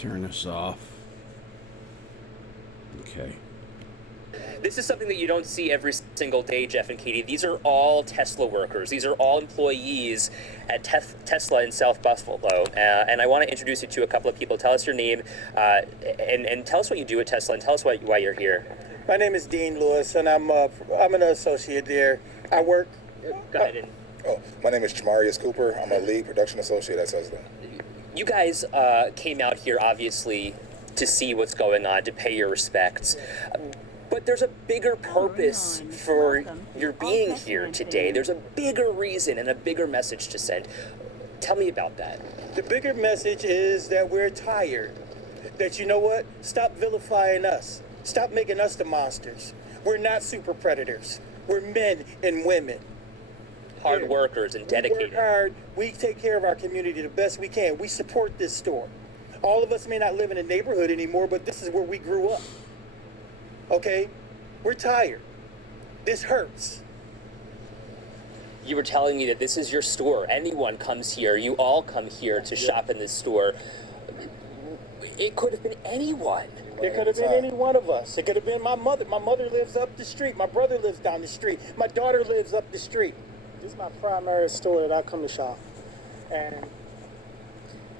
turn this off. Okay. This is something that you don't see every single day, Jeff and Katie. These are all Tesla workers. These are all employees at Tesla in South Buffalo. And I want to introduce you to a couple of people. Tell us your name and tell us what you do at Tesla and tell us why you're here. My name is Dean Lewis, and I'm an associate there. I work. Go ahead. My name is Jamarius Cooper. I'm a lead production associate at Tesla. You guys came out here, obviously, to see what's going on, to pay your respects. But there's a bigger purpose for your being here today. There's a bigger reason and a bigger message to send. Tell me about that. The bigger message is that we're tired. That, you know what? Stop vilifying us. Stop making us the monsters. We're not super predators. We're men and women. Hard workers and dedicated. We work hard. We take care of our community the best we can. We support this store. All of us may not live in a neighborhood anymore, but this is where we grew up. Okay? We're tired. This hurts. You were telling me that this is your store. Anyone comes here. You all come here to shop in this store. It could have been anyone. It could have been any one of us. It could have been my mother. My mother lives up the street. My brother lives down the street. My daughter lives up the street. This is my primary store that I come to shop. And,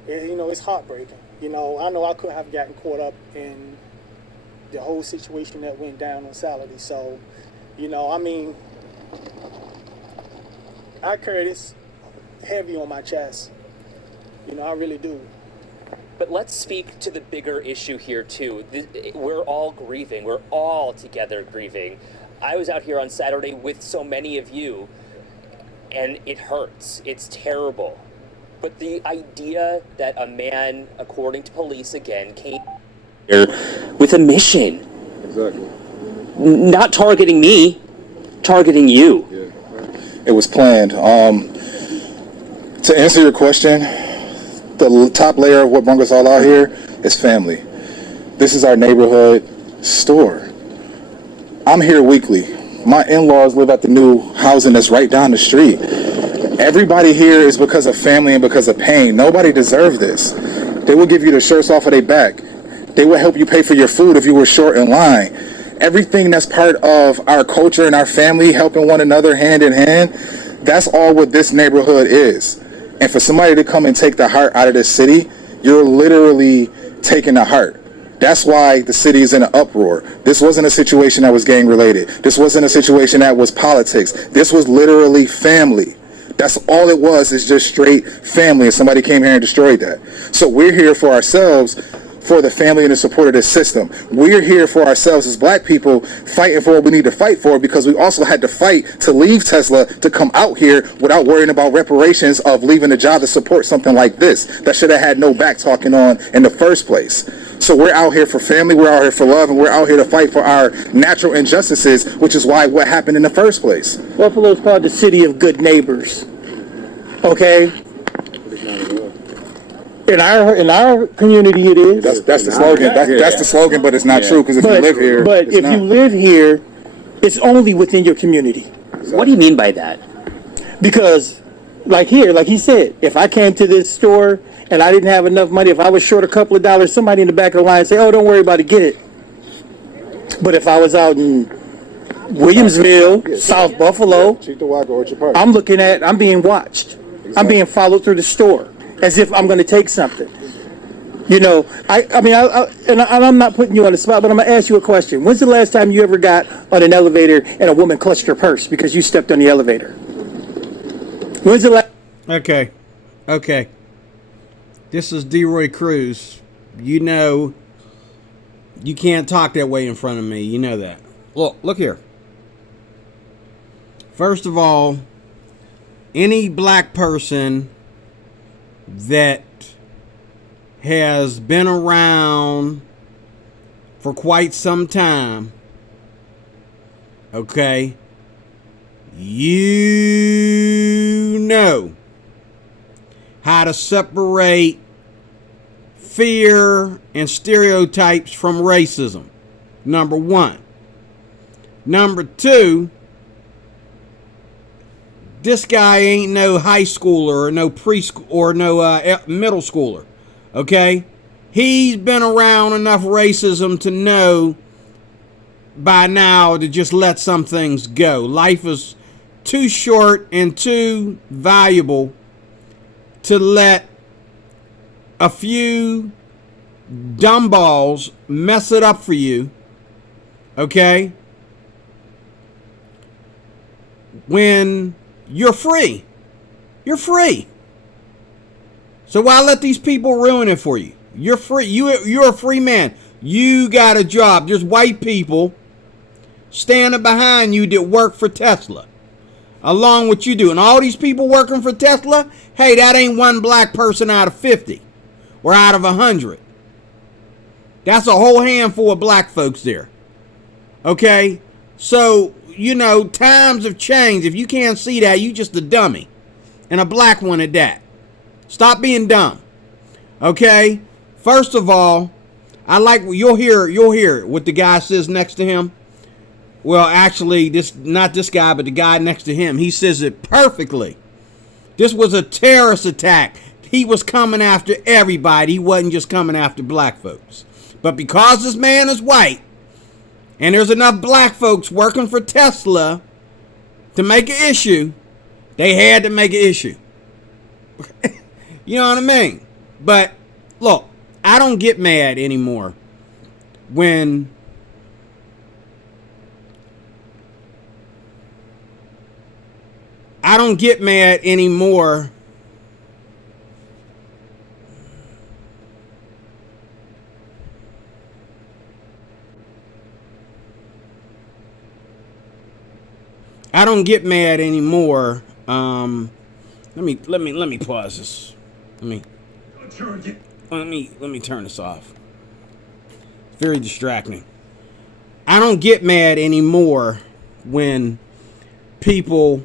it's heartbreaking. I know I could have gotten caught up in the whole situation that went down on Saturday. So, I carry this heavy on my chest. I really do. But let's speak to the bigger issue here, too. We're all grieving. We're all together grieving. I was out here on Saturday with so many of you, and it hurts. It's terrible. But the idea that a man, according to police again, came here with a mission. Exactly. Not targeting me, targeting you. Yeah. It was planned. To answer your question, the top layer of what brung us all out here is family. This is our neighborhood store. I'm here weekly. My in-laws live at the new housing that's right down the street. Everybody here is because of family and because of pain. Nobody deserves this. They will give you the shirts off of their back. They will help you pay for your food if you were short in line. Everything that's part of our culture and our family, helping one another hand in hand, that's all what this neighborhood is. And for somebody to come and take the heart out of this city, you're literally taking the heart. That's why the city is in an uproar. This wasn't a situation that was gang related. This wasn't a situation that was politics. This was literally family. That's all it was, is just straight family, and somebody came here and destroyed that. So we're here for ourselves, for the family and the support of this system. We're here for ourselves as black people, fighting for what we need to fight for, because we also had to fight to leave Tesla to come out here without worrying about reparations of leaving a job to support something like this that should have had no back talking on in the first place. So we're out here for family, we're out here for love, and we're out here to fight for our natural injustices, which is why what happened in the first place. Buffalo is called the city of good neighbors. Okay? In our community, it is. That's the slogan. That's the slogan, but it's not true, because if you live here, but if you live here, it's only within your community. What do you mean by that? Because, like he said, if I came to this store and I didn't have enough money, if I was short a couple of dollars, somebody in the back of the line would say, "Oh, don't worry about it, get it." But if I was out in Williamsville, South Buffalo, I'm being watched. I'm being followed through the store as if I'm going to take something. I'm not putting you on the spot, but I'm going to ask you a question. When's the last time you ever got on an elevator and a woman clutched her purse because you stepped on the elevator? When's the last? Okay. This is DeRoy Cruz. You can't talk that way in front of me. You know that. Look here. First of all, any black person that has been around for quite some time, okay, you know how to separate fear and stereotypes from racism. Number one. Number two, this guy ain't no high schooler or no preschool or no middle schooler, okay? He's been around enough racism to know by now to just let some things go. Life is too short and too valuable to let a few dumbballs mess it up for you, okay? When you're free. You're free. So why let these people ruin it for you? You're free. You're a free man. You got a job. There's white people standing behind you that work for Tesla, along with you do. And all these people working for Tesla, hey, that ain't one black person out of 50 or out of 100. That's a whole handful of black folks there. Okay? So, you know, times have changed. If you can't see that, you just a dummy. And a black one at that. Stop being dumb. Okay? First of all, I like, you'll hear what the guy says next to him. Well, actually, not this guy, but the guy next to him. He says it perfectly. This was a terrorist attack. He was coming after everybody. He wasn't just coming after black folks. But because this man is white, and there's enough black folks working for Tesla to make an issue, they had to make an issue. You know what I mean? But look, I don't get mad anymore when I don't get mad anymore I don't get mad anymore. Let me pause this. Let me turn this off. It's very distracting. I don't get mad anymore when people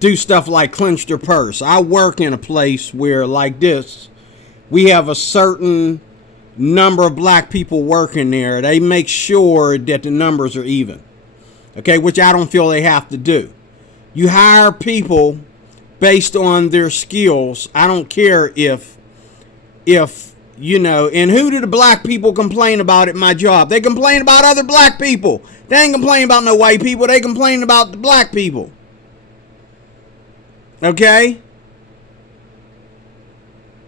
do stuff like clench their purse. I work in a place where, like this, we have a certain number of black people working there. They make sure that the numbers are even. Okay, which I don't feel they have to do. You hire people based on their skills. I don't care if you know, and who do the black people complain about at my job? They complain about other black people. They ain't complaining about no white people. They complain about the black people. Okay?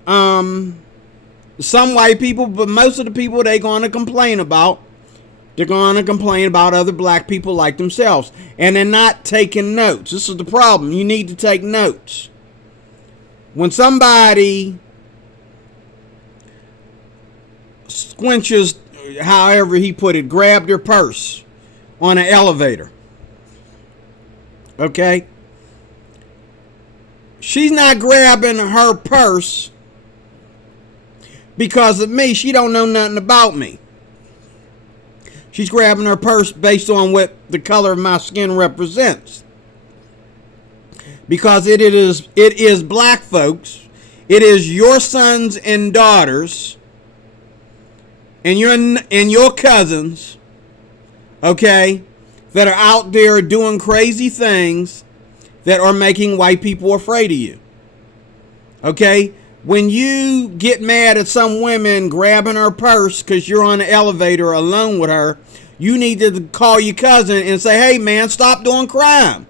Some white people, but most of the people they're going to complain about other black people like themselves. And they're not taking notes. This is the problem. You need to take notes. When somebody squinches, however he put it, grab their purse on an elevator. Okay? She's not grabbing her purse because of me. She don't know nothing about me. She's grabbing her purse based on what the color of my skin represents. Because it is black folks. It is your sons and daughters and your cousins, okay, that are out there doing crazy things that are making white people afraid of you. Okay? When you get mad at some women grabbing her purse because you're on the elevator alone with her, you need to call your cousin and say, hey, man, stop doing crime.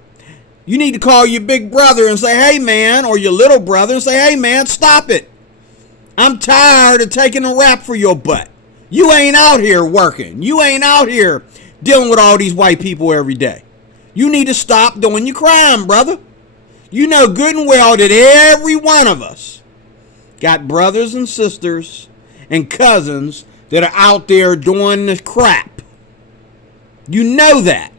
You need to call your big brother and say, hey, man, or your little brother and say, hey, man, stop it. I'm tired of taking a rap for your butt. You ain't out here working. You ain't out here dealing with all these white people every day. You need to stop doing your crime, brother. You know good and well that every one of us got brothers and sisters and cousins that are out there doing this crap. You know that.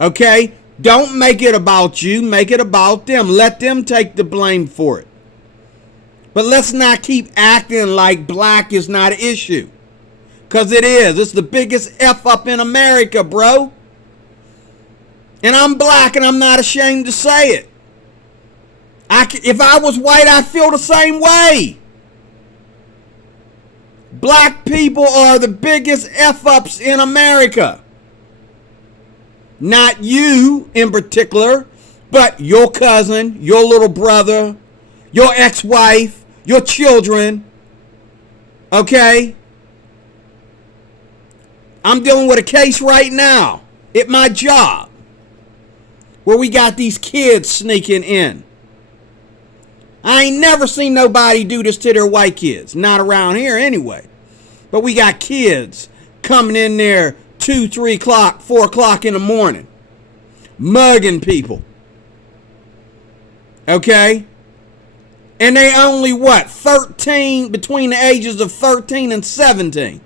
Okay? Don't make it about you. Make it about them. Let them take the blame for it. But let's not keep acting like black is not an issue. Because it is. It's the biggest F up in America, bro. And I'm black and I'm not ashamed to say it. If I was white, I'd feel the same way. Black people are the biggest F-ups in America. Not you in particular, but your cousin, your little brother, your ex-wife, your children. Okay? I'm dealing with a case right now at my job where we got these kids sneaking in. I ain't never seen nobody do this to their white kids. Not around here anyway. But we got kids coming in there 2, 3 o'clock, 4 o'clock in the morning. Mugging people. Okay? And they only, 13, between the ages of 13 and 17.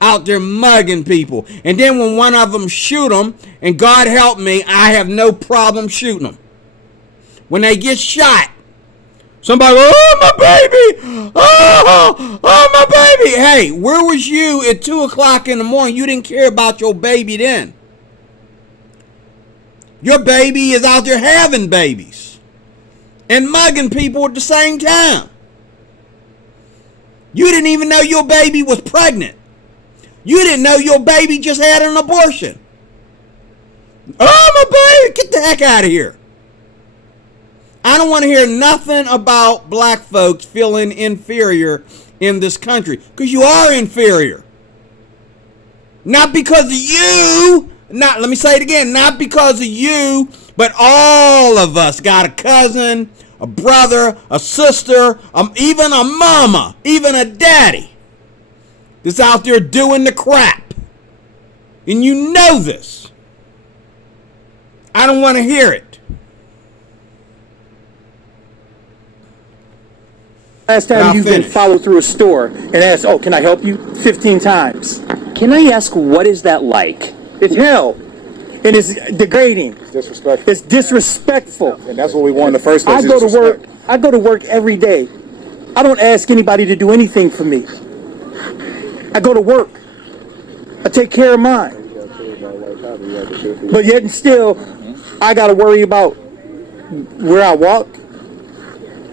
Out there mugging people. And then when one of them shoot them, and God help me, I have no problem shooting them. When they get shot, somebody, oh my baby, oh my baby. Hey, where was you at 2 o'clock in the morning? You didn't care about your baby then. Your baby is out there having babies and mugging people at the same time. You didn't even know your baby was pregnant. You didn't know your baby just had an abortion. Oh, my baby, get the heck out of here. I don't want to hear nothing about black folks feeling inferior in this country. Because you are inferior. Not because of you. Let me say it again. Not because of you, but all of us got a cousin, a brother, a sister, even a mama, even a daddy that's out there doing the crap. And you know this. I don't want to hear it. Last time you've been followed through a store and asked, oh, can I help you? 15 times. Can I ask, what is that like? It's hell. And it's degrading. It's disrespectful. It's disrespectful. And that's what we want in the first place. I go to work every day. I don't ask anybody to do anything for me. I go to work. I take care of mine. But yet and still, I got to worry about where I walk,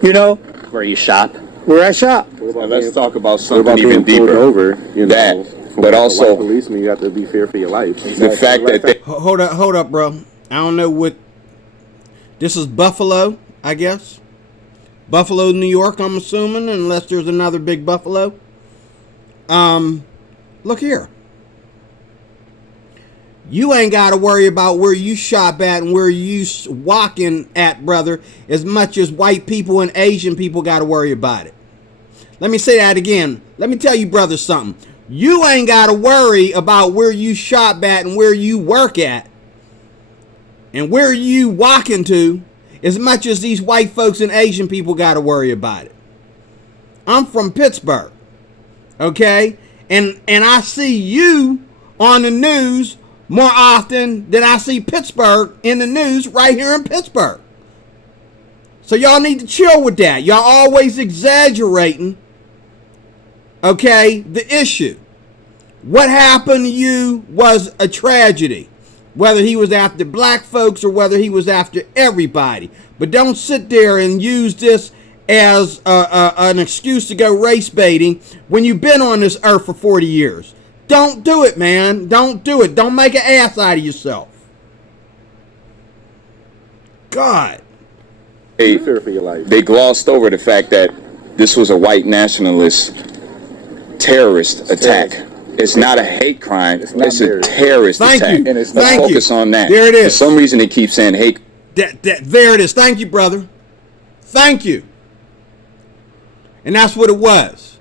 you know? Where you shop? Where I shop. Now let's talk about something even deeper. Over, you know, But also, white policeman, you have to be fair for your life. the fact that they, Hold up, bro. I don't know what. This is Buffalo, I guess. Buffalo, New York, I'm assuming, unless there's another big Buffalo. Look here. You ain't got to worry about where you shop at and where you walking at, brother, as much as white people and Asian people got to worry about it. Let me say that again. Let me tell you, brother, something. You ain't got to worry about where you shop at and where you work at and where you walking to as much as these white folks and Asian people got to worry about it. I'm from Pittsburgh, okay? And I see you on the news more often than I see Pittsburgh in the news right here in Pittsburgh. So y'all need to chill with that. Y'all always exaggerating, okay, the issue. What happened to you was a tragedy, whether he was after black folks or whether he was after everybody. But don't sit there and use this as an excuse to go race baiting when you've been on this earth for 40 years. Don't do it, man. Don't do it. Don't make an ass out of yourself. God. Be fair for your life. they glossed over the fact that this was a white nationalist terrorist attack. It's not a hate crime. It's a terrorist Thank attack. you. And let's Thank you. focus on that. There it is. For some reason, they keep saying hate. There it is. Thank you, brother. Thank you. And that's what it was.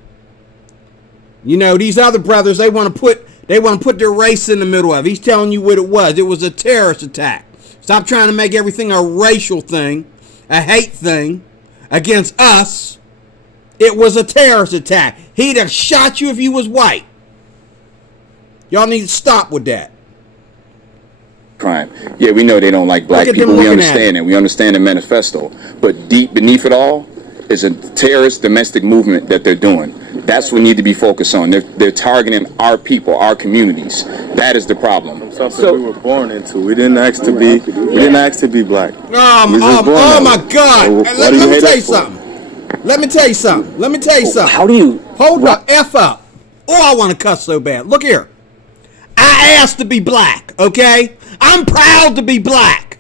You know, these other brothers, they want to put their race in the middle of it. He's telling you what it was. It was a terrorist attack. Stop trying to make everything a racial thing, a hate thing against us. It was a terrorist attack. He'd have shot you if you was white. Y'all need to stop with that. Crime. Yeah, we know they don't like black Look at them people. We looking at understand it. We understand the manifesto. But deep beneath it all is a terrorist domestic movement that they're doing. That's what we need to be focused on. They're targeting our people, our communities. That is the problem. Something we were born into. We didn't ask to be. We didn't ask to be black. Oh my God! Let me tell you something. Let me tell you something. How do you... Hold the F up. Oh, I want to cuss so bad. Look here. I asked to be black, okay? I'm proud to be black.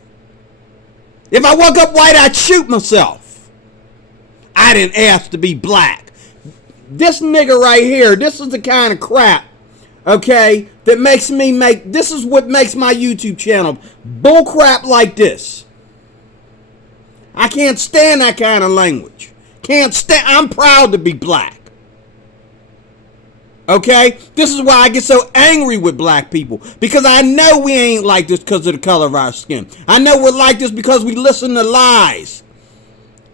If I woke up white, I'd shoot myself. I didn't ask to be black. This nigga right here, this is the kind of crap, okay, that makes me make, this is what makes my YouTube channel bull crap like this. I can't stand that kind of language. Can't stand, I'm proud to be black. Okay? This is why I get so angry with black people. Because I know we ain't like this because of the color of our skin. I know we're like this because we listen to lies.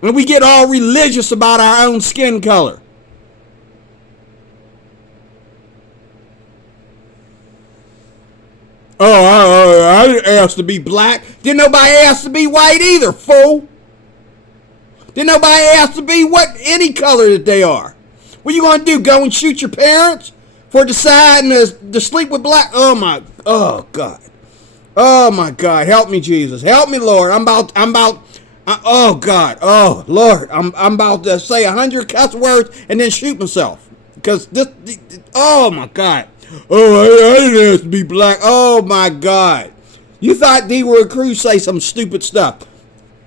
And we get all religious about our own skin color. Oh, I didn't ask to be black. Didn't nobody ask to be white either, fool. Didn't nobody ask to be any color that they are. What you gonna do? Go and shoot your parents for deciding to sleep with black? Oh God. Oh my God. Help me, Jesus. Help me, Lord. Oh God. Oh Lord. I'm about to say 100 cuss words and then shoot myself. Because oh my God. Oh, I didn't ask to be black. Oh my God. You thought they were a crew say some stupid stuff.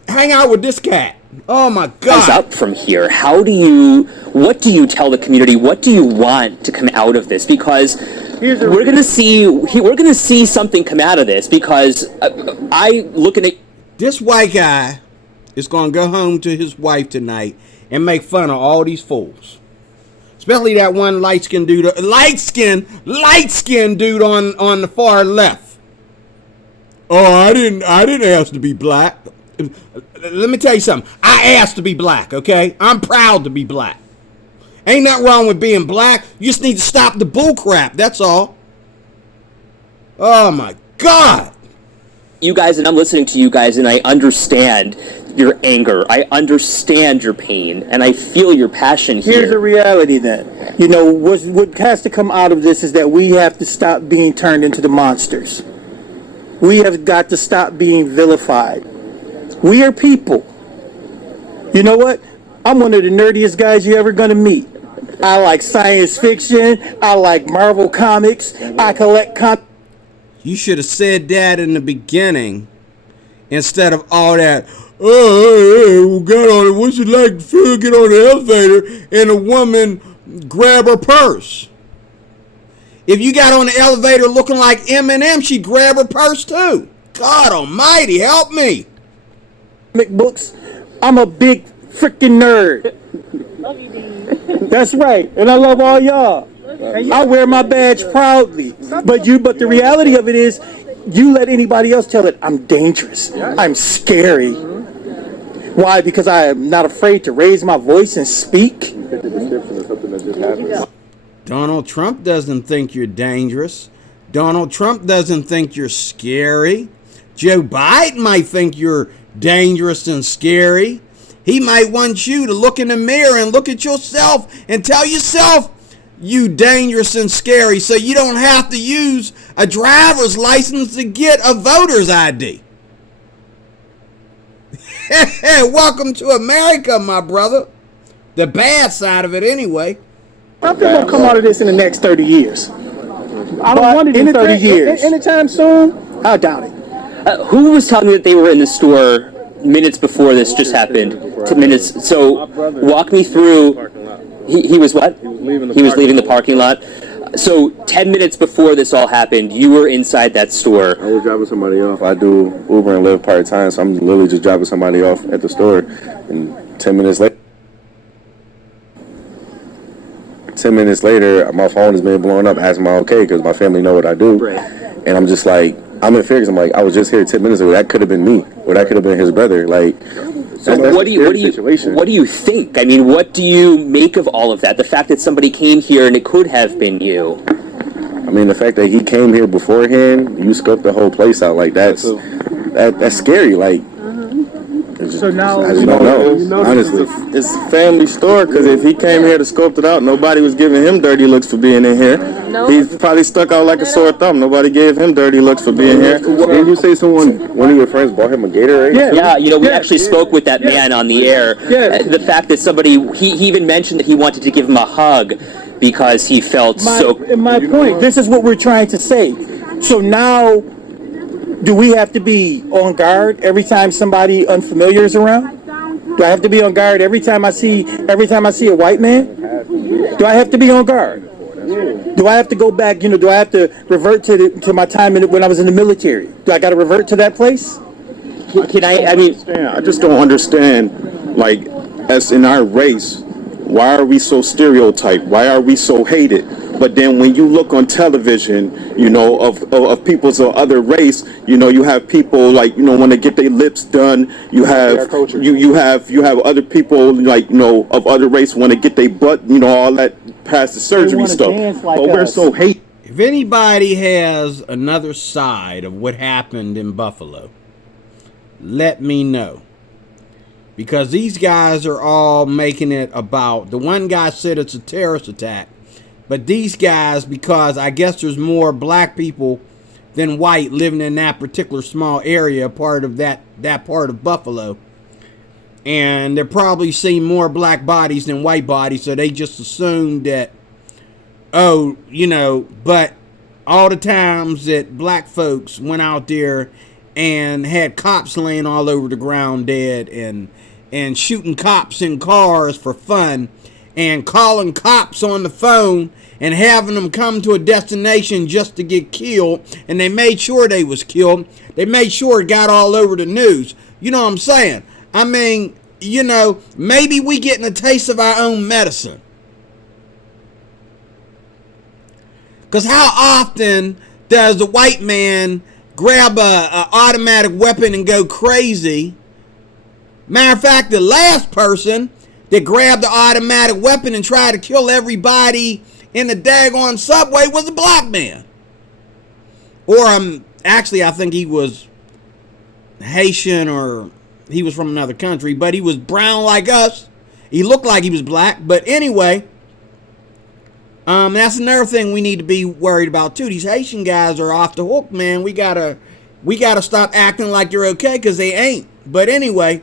Hang out with this cat. Oh my God. Up from here, what do you tell the community? What do you want to come out of this? Because we're gonna see something come out of this. Because looking at this white guy is gonna go home to his wife tonight and make fun of all these fools, especially that one light-skinned dude on the far left. Oh, I didn't ask to be black. Let me tell you something. I asked to be black, okay? I'm proud to be black. Ain't nothing wrong with being black. You just need to stop the bull crap. That's all. Oh, my God. you guys, and I'm listening to you guys, and I understand your anger. I understand your pain, and I feel your passion here. Here's the reality then. You know, what has to come out of this is that we have to stop being turned into the monsters. We have got to stop being vilified. We are people. You know what? I'm one of the nerdiest guys you're ever going to meet. I like science fiction. I like Marvel comics. I collect You should have said that in the beginning instead of all that. Oh, got on it. What's it like to get on the elevator and a woman grab her purse? If you got on the elevator looking like Eminem, she'd grab her purse too. God almighty, help me. Books. I'm a big freaking nerd. Love you, Dean. That's right. And I love all y'all. I wear my badge proudly. But the reality of it is, you let anybody else tell it, I'm dangerous. I'm scary. Why? Because I am not afraid to raise my voice and speak. Donald Trump doesn't think you're dangerous. Donald Trump doesn't think you're scary. Joe Biden might think you're dangerous and scary. He might want you to look in the mirror and look at yourself and tell yourself you dangerous and scary, so you don't have to use a driver's license to get a voter's ID. Welcome to America, my brother. The bad side of it anyway. Something will come out of this in the next 30 years. I don't want it in 30 years. Anytime soon, I doubt it. Who was telling me that they were in the store minutes before this just happened? 2 minutes. So walk me through. He was what? He was leaving the parking lot. So 10 minutes before this all happened, you were inside that store. I was dropping somebody off. I do Uber and Lyft part-time, so I'm literally just dropping somebody off at the store. And 10 minutes later, my phone is being blown up asking me okay, because my family know what I do. Right. And I'm just like, I'm in fear because I'm like, I was just here 10 minutes ago. That could have been me, or that could have been his brher. Like, so what do you think? I mean, what do you make of all of that? The fact that somebody came here and it could have been you. I mean, the fact that he came here beforehand, you scoped the whole place out. Like, that's scary. Like, So now, I just don't know. Honestly, it's a family store, because if he came here to scope it out, nobody was giving him dirty looks for being in here. No. He's probably stuck out like a sore thumb. Nobody gave him dirty looks for being here. Didn't you say one of your friends bought him a Gatorade? Yeah, you know, we actually spoke with that man on the air. The fact that he even mentioned that he wanted to give him a hug because he felt my point, this is what we're trying to say. So now, Do we have to be on guard every time somebody unfamiliar is around? Do I have to be on guard every time I see a white man? Do I have to be on guard? Do I have to go back? Do I have to revert to my time when I was in the military? Do I got to revert to that place? I just don't understand, like, as in our race, why are we so stereotyped? Why are we so hated? But then when you look on television, of people's of other race, you have people like, want to get their lips done. You have you have other people like, of other race want to get their butt, all that past the surgery stuff. But we're so hate. If anybody has another side of what happened in Buffalo, let me know. Because these guys are all making it about, the one guy said it's a terrorist attack. But these guys, because I guess there's more black people than white living in that particular small area, part of that part of Buffalo. And they're probably seeing more black bodies than white bodies, so they just assumed that, but all the times that black folks went out there and had cops laying all over the ground dead and shooting cops in cars for fun and calling cops on the phone and having them come to a destination just to get killed, and they made sure they was killed. They made sure it got all over the news. You know what I'm saying? I mean, maybe we getting a taste of our own medicine. Because how often does the white man grab a automatic weapon and go crazy? Matter of fact, the last person that grabbed the automatic weapon and tried to kill everybody in the daggone subway was a black man. Or actually, I think he was Haitian or he was from another country, but he was brown like us. He looked like he was black. But anyway, that's another thing we need to be worried about too. These Haitian guys are off the hook, man. We gotta stop acting like they're okay, because they ain't. But anyway,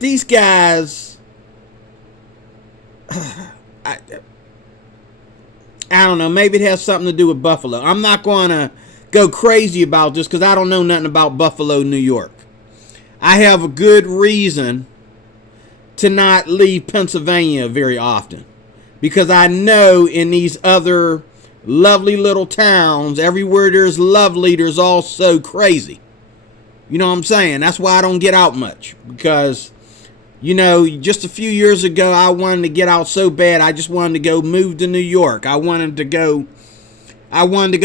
these guys, I don't know, maybe it has something to do with Buffalo. I'm not going to go crazy about this because I don't know nothing about Buffalo, New York. I have a good reason to not leave Pennsylvania very often, because I know in these other lovely little towns, everywhere there's lovely, there's also crazy. You know what I'm saying? That's why I don't get out much, because just a few years ago, I wanted to get out so bad. I just wanted to go move to New York. I wanted to go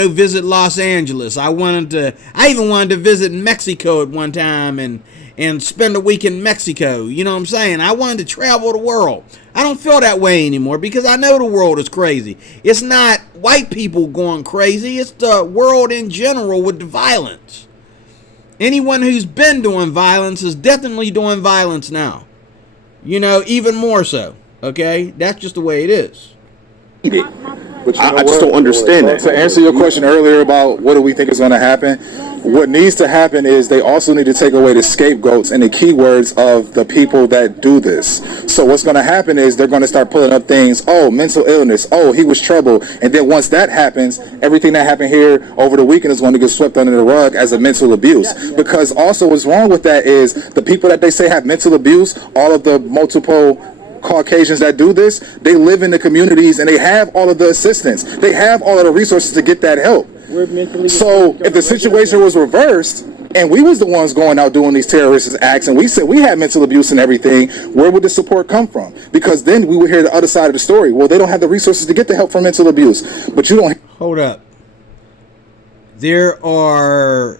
visit Los Angeles. I even wanted to visit Mexico at one time and spend a week in Mexico. You know what I'm saying? I wanted to travel the world. I don't feel that way anymore, because I know the world is crazy. It's not white people going crazy. It's the world in general with the violence. Anyone who's been doing violence is definitely doing violence now. Even more so. Okay? That's just the way it is. But I just don't understand that. To answer your question earlier about what do we think is going to happen, what needs to happen is they also need to take away the scapegoats and the keywords of the people that do this. So what's going to happen is they're going to start pulling up things, mental illness, he was trouble. And then once that happens, everything that happened here over the weekend is going to get swept under the rug as a mental abuse. Because also what's wrong with that is the people that they say have mental abuse, all of the multiple Caucasians that do this, they live in the communities and they have all of the assistance. They have all of the resources to get that help. So if the situation was reversed and we was the ones going out doing these terrorist acts and we said we had mental abuse and everything, where would the support come from? Because then we would hear the other side of the story. Well, they don't have the resources to get the help from mental abuse. But you don't. Hold up. There are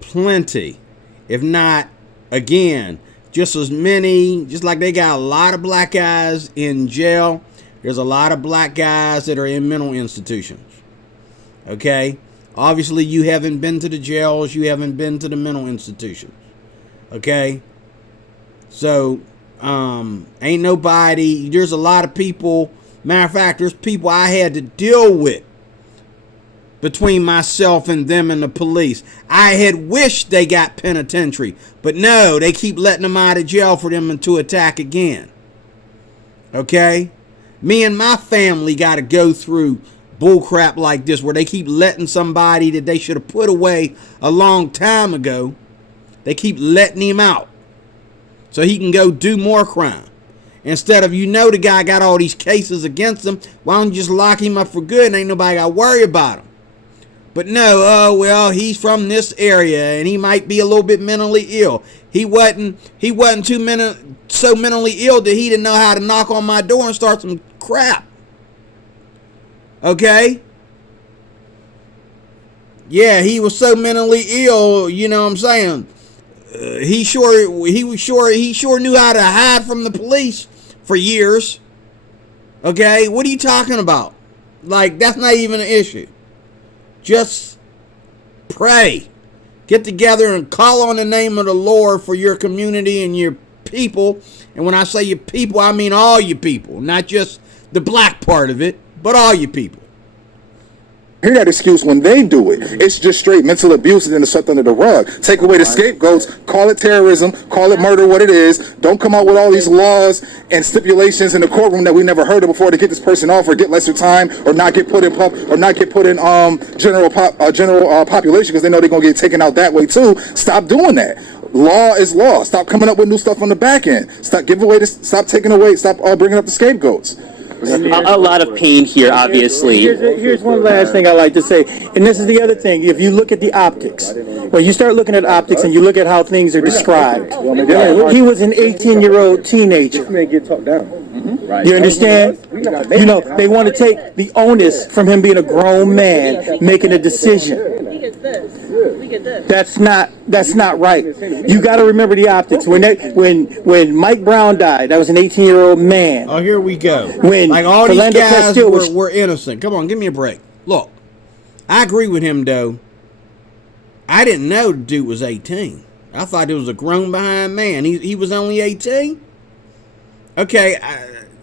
plenty, if not, again, just as many, just like they got a lot of black guys in jail, there's a lot of black guys that are in mental institutions. Okay? Obviously, you haven't been to the jails, you haven't been to the mental institutions. Okay? So, ain't nobody, there's a lot of people, matter of fact, there's people I had to deal with between myself and them and the police. I had wished they got penitentiary, but no, they keep letting them out of jail for them to attack again. Okay? Me and my family got to go through bullcrap like this where they keep letting somebody that they should have put away a long time ago, they keep letting him out so he can go do more crime. Instead of, the guy got all these cases against him, why don't you just lock him up for good and ain't nobody got to worry about him? But no, oh, well, he's from this area and he might be a little bit mentally ill. He wasn't so mentally ill that he didn't know how to knock on my door and start some crap. Okay? Yeah, he was so mentally ill, you know what I'm saying? He sure knew how to hide from the police for years. Okay? What are you talking about? Like, that's not even an issue. Just pray. Get together and call on the name of the Lord for your community and your people. And when I say your people, I mean all your people. Not just the black part of it, but all your people. Hear that excuse when they do it. It's just straight mental abuse and then it's swept under the rug. Take away the scapegoats, call it terrorism, call it murder what it is. Don't come out with all these laws and stipulations in the courtroom that we never heard of before to get this person off or get lesser time or not get put in general population because they know they're going to get taken out that way too. Stop doing that. Law is law. Stop coming up with new stuff on the back end. Stop bringing up the scapegoats. A lot of pain here, obviously. Here's one last thing I like to say, and this is the other thing. If you look at the optics, when you start looking at optics and you look at how things are described, he was an 18-year-old teenager. You understand? They want to take the onus from him being a grown man making a decision. That's not right. You got to remember the optics. When Mike Brown died, that was an 18-year-old man. Oh, here we go. When like all Philando these guys Castile were innocent. Come on, give me a break. Look, I agree with him though. I didn't know the dude was 18. I thought it was a grown behind man. He was only 18. Okay,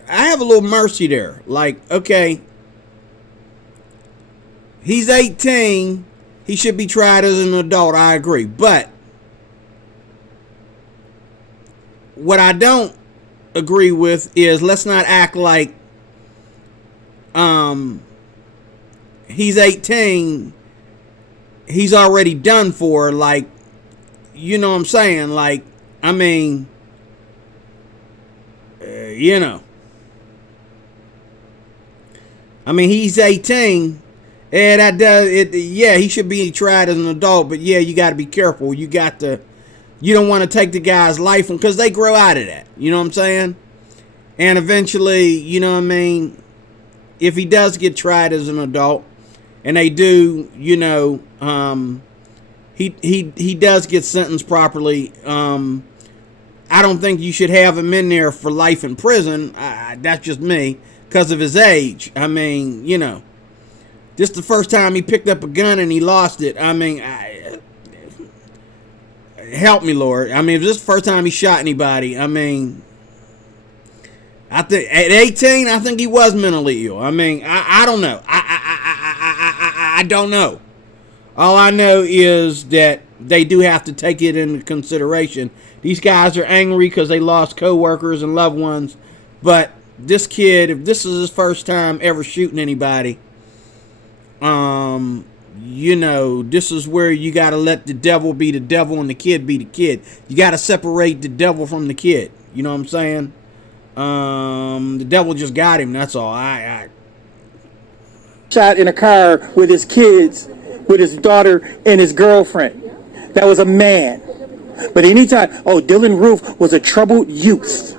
I have a little mercy there. Like, okay, he's 18. He should be tried as an adult. I agree. But what I don't agree with is let's not act like he's 18. He's already done for. Like, you know what I'm saying? Like, I mean, he's 18. And that does it. Yeah, he should be tried as an adult. But yeah, you got to be careful. You don't want to take the guy's life because they grow out of that. You know what I'm saying? And eventually, you know what I mean? If he does get tried as an adult, and they do, he does get sentenced properly. I don't think you should have him in there for life in prison. That's just me, because of his age. I mean, this is the first time he picked up a gun and he lost it. I mean, help me, Lord. I mean, if this is the first time he shot anybody, I mean, I think at 18, I think he was mentally ill. I mean, I don't know. I don't know. All I know is that they do have to take it into consideration. These guys are angry because they lost co-workers and loved ones. But this kid, if this is his first time ever shooting anybody, this is where you got to let the devil be the devil and the kid be the kid. You got to separate the devil from the kid. You know what I'm saying? The devil just got him. That's all. I shot in a car with his kids, with his daughter and his girlfriend. That was a man. But anytime, Dylan Roof was a troubled youth.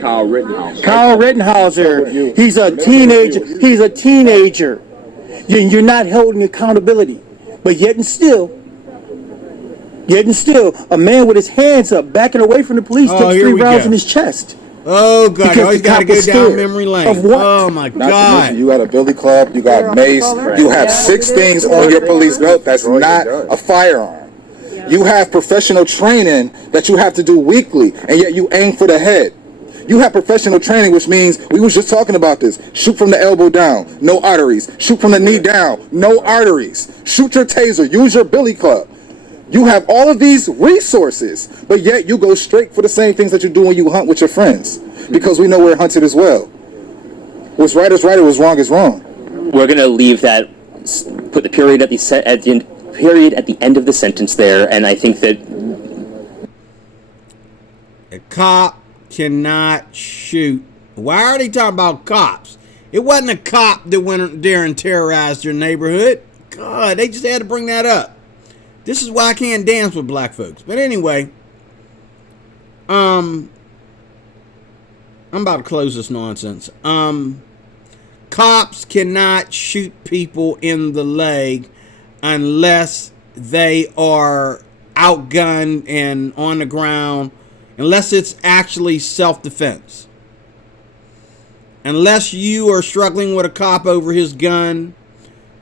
Kyle Rittenhouse. Kyle Rittenhauser. He's a teenager. You're not holding accountability. But yet and still, a man with his hands up, backing away from the police, took 3 rounds in his chest. Oh, God. Always got to go down memory lane. Oh, my God. You got a billy club. You got mace. You have 6 things on your police belt. That's not a firearm. You have professional training that you have to do weekly, and yet you aim for the head. You have professional training, which means, we was just talking about this, shoot from the elbow down, no arteries. Shoot from the knee down, no arteries. Shoot your taser, use your billy club. You have all of these resources, but yet you go straight for the same things that you do when you hunt with your friends, because we know we're hunted as well. What's right is right, and what's wrong is wrong. We're going to leave that, put the period at the period at the end of the sentence there, and I think that a cop cannot shoot. Why are they talking about cops? It wasn't a cop that went there and terrorized their neighborhood. God, they just had to bring that up. This is why I can't dance with black folks. But anyway, I'm about to close this nonsense. Cops cannot shoot people in the leg unless they are outgunned and on the ground, unless it's actually self-defense. Unless you are struggling with a cop over his gun,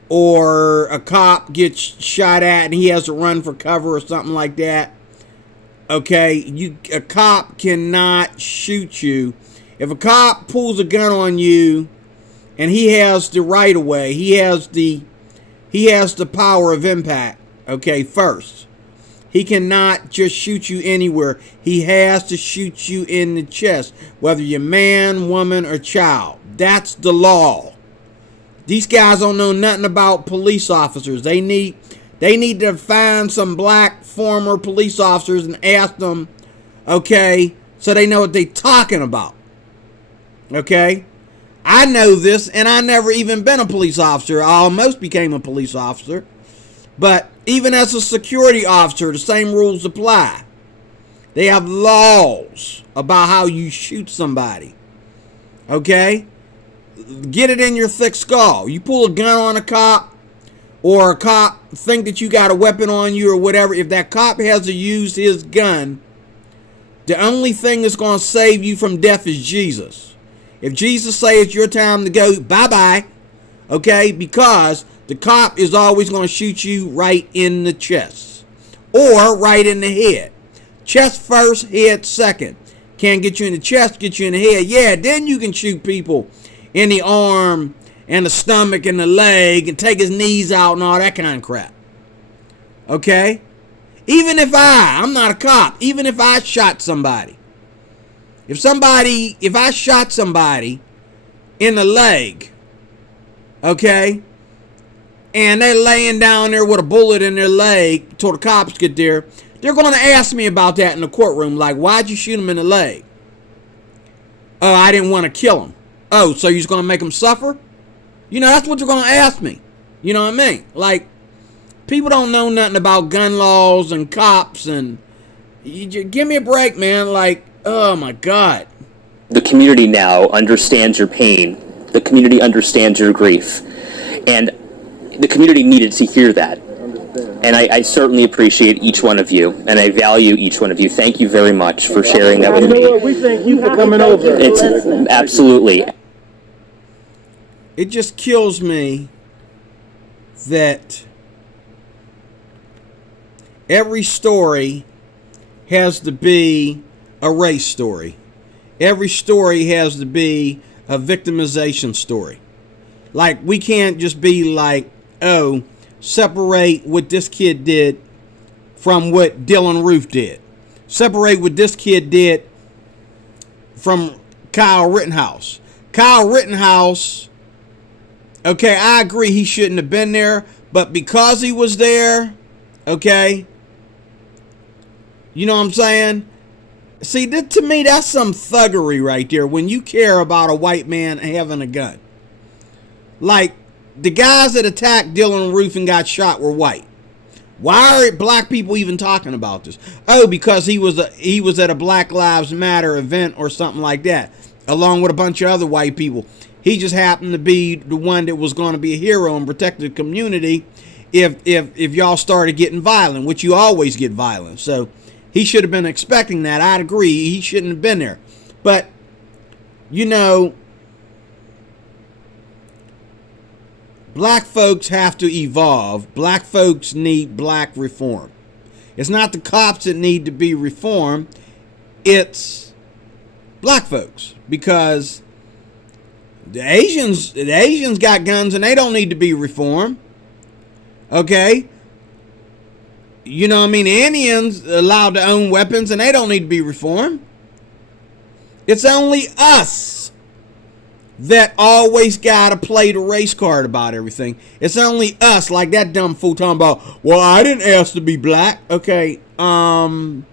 or a cop gets shot at and he has to run for cover or something like that. Okay, a cop cannot shoot you. If a cop pulls a gun on you and he has the right of way, he has the power of impact, okay, first. He cannot just shoot you anywhere. He has to shoot you in the chest, whether you're man, woman, or child. That's the law. These guys don't know nothing about police officers. They need to find some black former police officers and ask them, okay, so they know what they're talking about. Okay? I know this, and I never even been a police officer. I almost became a police officer. But even as a security officer, the same rules apply. They have laws about how you shoot somebody. Okay? Get it in your thick skull. You pull a gun on a cop, or a cop think that you got a weapon on you or whatever. If that cop has to use his gun, the only thing that's going to save you from death is Jesus. If Jesus says it's your time to go, bye-bye. Okay? Because the cop is always going to shoot you right in the chest or right in the head. Chest first, head second. Can't get you in the chest, get you in the head. Yeah, then you can shoot people in the arm and the stomach and the leg and take his knees out and all that kind of crap. Okay? Even if I'm not a cop, even if I shot somebody. If I shot somebody in the leg, okay, and they're laying down there with a bullet in their leg till the cops get there, they're going to ask me about that in the courtroom. Like, why'd you shoot him in the leg? Oh, I didn't want to kill him. Oh, so you're just going to make him suffer? You know, that's what they're going to ask me. You know what I mean? Like, people don't know nothing about gun laws and cops, and give me a break, man. Like, oh my God. the community now understands your pain. The community understands your grief. And the community needed to hear that. And I certainly appreciate each one of you, and I value each one of you. Thank you very much for sharing that with me. You know what? We thank you for coming over. It's absolutely. It just kills me that every story has to be a race story. Every story has to be a victimization story. Like, we can't just be like, oh, separate what this kid did from what Dylan Roof did. Separate what this kid did from Kyle Rittenhouse. Kyle Rittenhouse, okay, I agree he shouldn't have been there, but because he was there, okay, you know what I'm saying? See, to me, that's some thuggery right there when you care about a white man having a gun. Like, the guys that attacked Dylan Roof and got shot were white. Why are black people even talking about this? Oh, because he was at a Black Lives Matter event or something like that, along with a bunch of other white people. He just happened to be the one that was going to be a hero and protect the community if y'all started getting violent, which you always get violent. So he should have been expecting that. I'd agree. He shouldn't have been there. But, you know, black folks have to evolve. Black folks need black reform. It's not the cops that need to be reformed. It's black folks. Because the Asians got guns and they don't need to be reformed. Okay? You know what I mean? The Indians are allowed to own weapons and they don't need to be reformed. It's only us that always gotta play the race card about everything. It's only us, like that dumb fool talking about, well, I didn't ask to be black. Okay, now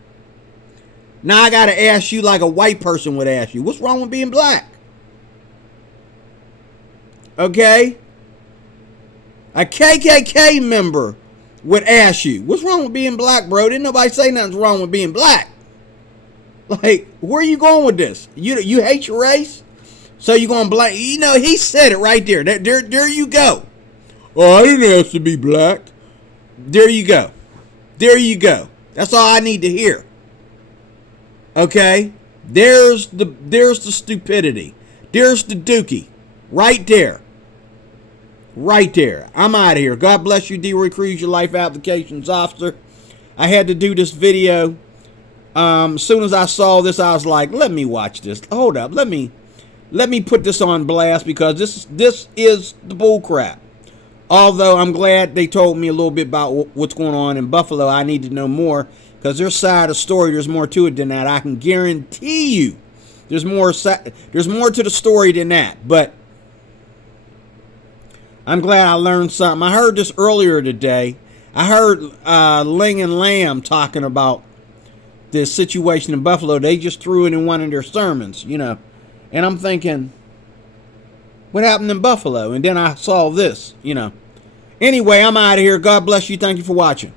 I gotta ask you like a white person would ask you, what's wrong with being black? Okay? A KKK member would ask you, what's wrong with being black, bro? Didn't nobody say nothing's wrong with being black. Like, where are you going with this? You hate your race? So you gonna blame? You know, he said it right there. There you go. Oh, I didn't ask to be black. There you go. There you go. That's all I need to hear. Okay? There's the stupidity. There's the dookie. Right there. Right there. I'm out of here. God bless you, D. Roy Cruz, your life applications officer. I had to do this video. As soon as I saw this, I was like, let me watch this. Hold up. Let me put this on blast, because this is the bull crap. Although I'm glad they told me a little bit about what's going on in Buffalo. I need to know more, because their side of the story, there's more to it than that. I can guarantee you there's more to the story than that. But I'm glad I learned something. I heard this earlier today. I heard Ling and Lamb talking about this situation in Buffalo. They just threw it in one of their sermons, you know. And I'm thinking, what happened in Buffalo? And then I saw this, you know. Anyway, I'm out of here. God bless you. Thank you for watching.